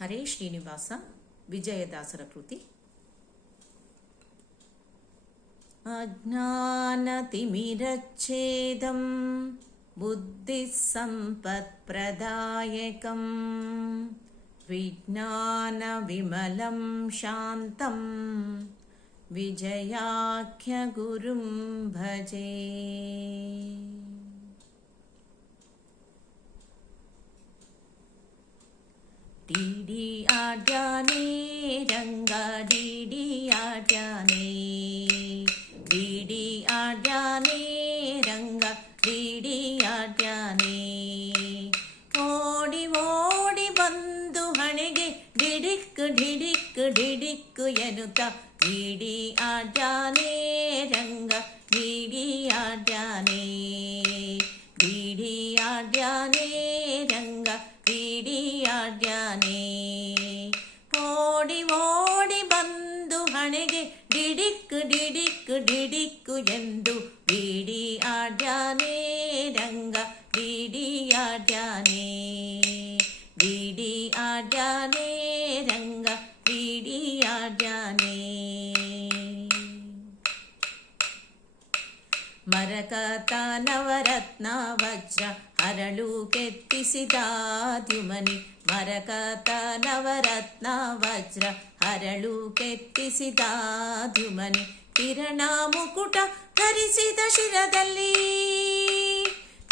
हरे श्रीनिवास विजयदासरकृतिज्ञानतिमिरच्छेदं बुद्धिस्सम्पत्प्रदायकं विज्ञानविमलं शांतं विजयाख्य गुरुं भजे ഡിഡിയാട്യാനേ രംഗ ഡിഡിയാട്യാനേ ഡിഡിയാട്യാനേ രംഗ ഡിഡിയാട്യാനേ ഓടി ഓടി ಬಂದು ಹಣೆಗೆ ಡಿಡಿಕ್ಕು ಡಿಡಿಕ್ಕು ಡಿಡಿಕ್ಕು ಎನ್ನುತ್ತ ಡಿಡಿಯಾಟ್ಯಾನೇ തൊടിടിക്കുഴന്തു ಮರಕತ ನವರತ್ನ ವಜ್ರ ಅರಳು ಕೆತ್ತಿಸಿದಾದ್ಯುಮನಿ ಮರಕತ ನವರತ್ನ ವಜ್ರ ಅರಳು ಕೆತ್ತಿಸಿದಾದ್ಯುಮನಿ ಕಿರಣ ಮುಕುಟ ಧರಿಸಿದ ಶಿರದಲ್ಲಿ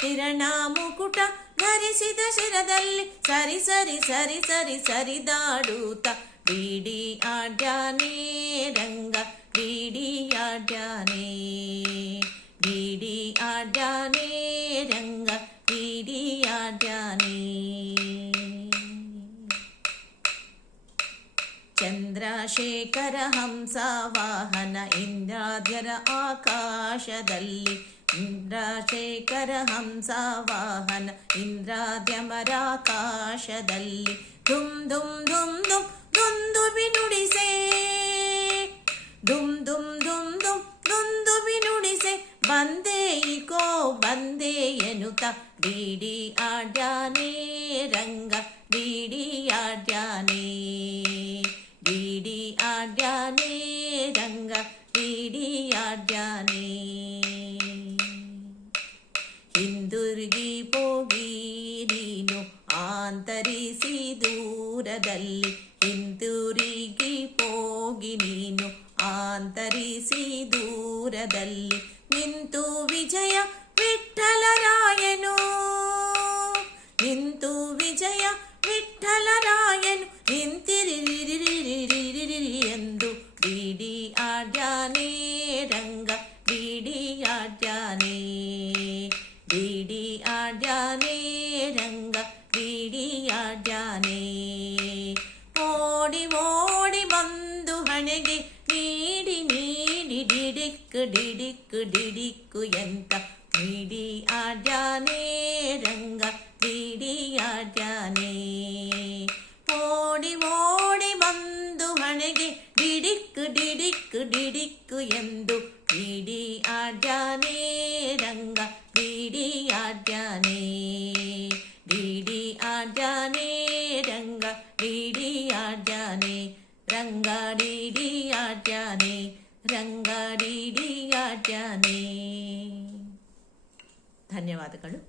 ಕಿರಣ ಮುಕುಟ ಧರಿಸಿದ ಶಿರದಲ್ಲಿ ಸರಿ ಸರಿ ಸರಿ ಸರಿ ಸರಿದಾಡುತ್ತ ಬೀಡಿ ಆಡ್ಯಾನೇ ರಂಗ ಬೀಡಿ ಆಡ್ಯಾನೇ വീടിയാടാനേ രംഗ വീടിയാടാനേ ಚಂದ್ರಶೇಖರ ಹಂಸವಾಹನ ಇಂದ್ರಾಧ್ಯರ ಆಕಾಶದಲ್ಲಿ ಇಂದ್ರಶೇಖರ ಹಂಸವಾಹನ ಇಂದ್ರಾಧ್ಯಮರಾಕಾಶದಲ್ಲಿ ಧುಮ್ ಧುಮ್ ಧುಮ್ ಧುಮ್ ದುಂದುಬಿ ನುಡಿಸೇ ಧುಮ್ ಧುಮ್ ಧುಮ್ ಧುಮ್ വന്ദേയിക്കോ വന്ദേയനുത വീടി ആടാനേ രംഗ വീടി ആടാനേ വീടി ആടാനേ രംഗ വീടി ആടാനേ ഹിന്ദുർഗി പോകീനീനു ആന്തരിസി ദൂരതല്ലി ഹിന്ദുരിഗി പോകിനീനു ആന്തരിസി ദൂരദല്ലി ನಿಂತು ವಿಜಯ ವಿಠಲರಾಯನು ನಿಂತು ವಿಜಯ ವಿಠಲರಾಯನು ನಿಂತಿರಿರಿರಿರಿರಿರಿ ಎಂದು ಬಿಡಿ ಆಡ್ಯಾನೇ ഡിഡിക്കു ഡിഡിക്കു ഡിഡിക്കു എന്ത മിടി ആജാനേ രംഗ ഡിഡി ആജാനേ ഓടി ഓടി ಬಂದು ಹಣೆಗೆ ಡಿಡಿಕ್ಕು ಡಿಡಿಕ್ಕು ಡಿಡಿಕ್ಕು ಎಂದು ಡಿಡಿ ಆಡ್ಯಾನೇ ರಂಗ ಡಿಡಿ ಆಡ್ಯಾನೇ ಡಿಡಿ ಆಡ್ಯಾನೇ ರಂಗ ಡಿಡಿ ಆಡ್ಯಾನೇ ರಂಗ ಡಿಡಿ ಆಡ್ಯಾನೇ ರಂಗ ಧನ್ಯವಾದಗಳು